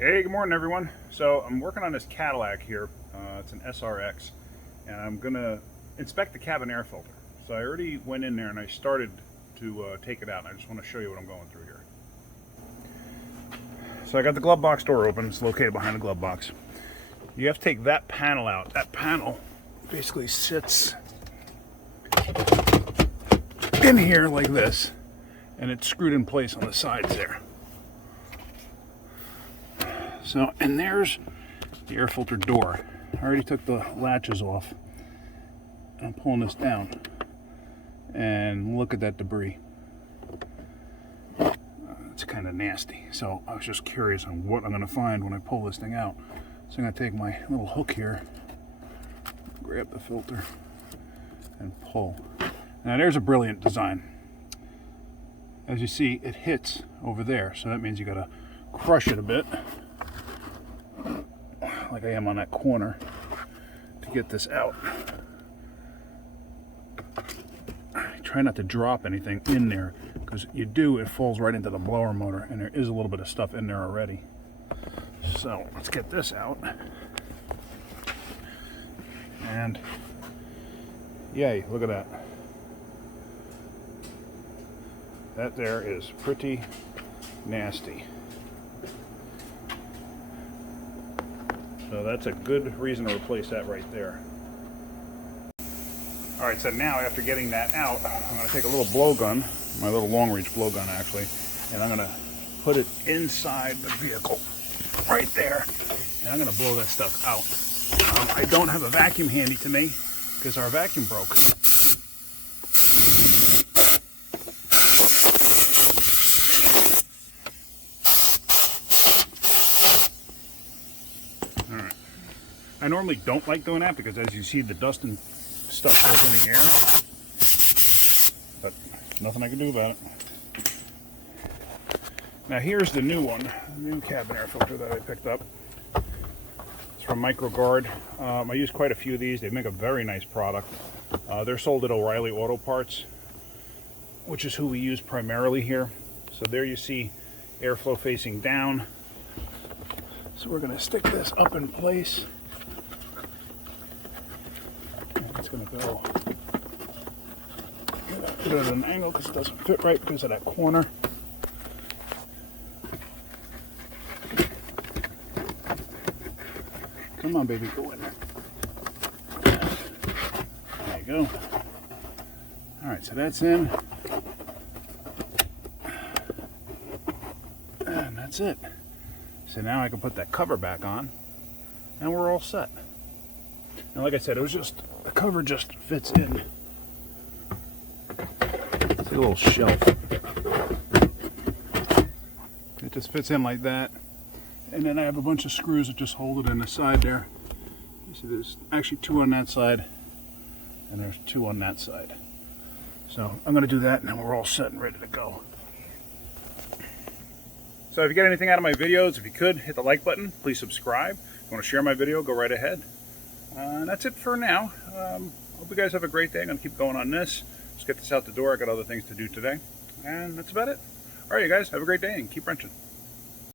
Hey, good morning everyone. So I'm working on this Cadillac here. It's an SRX, and I'm gonna inspect the cabin air filter. So I already went in there and I started to take it out, and I just want to show you what I'm going through here. So I got the glove box door open. It's located behind the glove box. You have to take that panel out. That panel basically sits in here like this, and it's screwed in place on the sides there. So, and there's the air filter door. I already took the latches off. I'm pulling this down. And look at that debris. It's kind of nasty. So I was just curious on what I'm going to find when I pull this thing out. So I'm going to take my little hook here, grab the filter, and pull. Now there's a brilliant design. As you see, it hits over there. So that means you got to crush it a bit, like I am on that corner, to get this out. Try not to drop anything in there, because you do, it falls right into the blower motor, and there is a little bit of stuff in there already. So let's get this out. And yay, look at that. That there is pretty nasty. So that's a good reason to replace that right there. All right, so now after getting that out, I'm going to take a little blowgun, my little long reach blowgun actually, and I'm going to put it inside the vehicle right there, and I'm going to blow that stuff out. I don't have a vacuum handy to me because our vacuum broke. All right. I normally don't like doing that because, as you see, the dust and stuff goes in the air, but nothing I can do about it. Now here's the new one, the new cabin air filter that I picked up. It's from MicroGuard. I use quite a few of these. They make a very nice product. They're sold at O'Reilly Auto Parts, which is who we use primarily here. So there you see airflow facing down. So we're going to stick this up in place. It's going to go, put it at an angle because it doesn't fit right because of that corner. Come on, baby, go in there. There you go. All right, so that's in. And that's it. So now I can put that cover back on, and we're all set. And like I said, it was just, the cover just fits in. It's a little shelf. It just fits in like that. And then I have a bunch of screws that just hold it in the side there. You see there's actually two on that side, and there's two on that side. So I'm going to do that, and then we're all set and ready to go. So if you get anything out of my videos, if you could, hit the like button. Please subscribe. If you want to share my video, go right ahead. And that's it for now. Hope you guys have a great day. I'm going to keep going on this. Let's get this out the door. I got other things to do today. And that's about it. All right, you guys, have a great day and keep wrenching.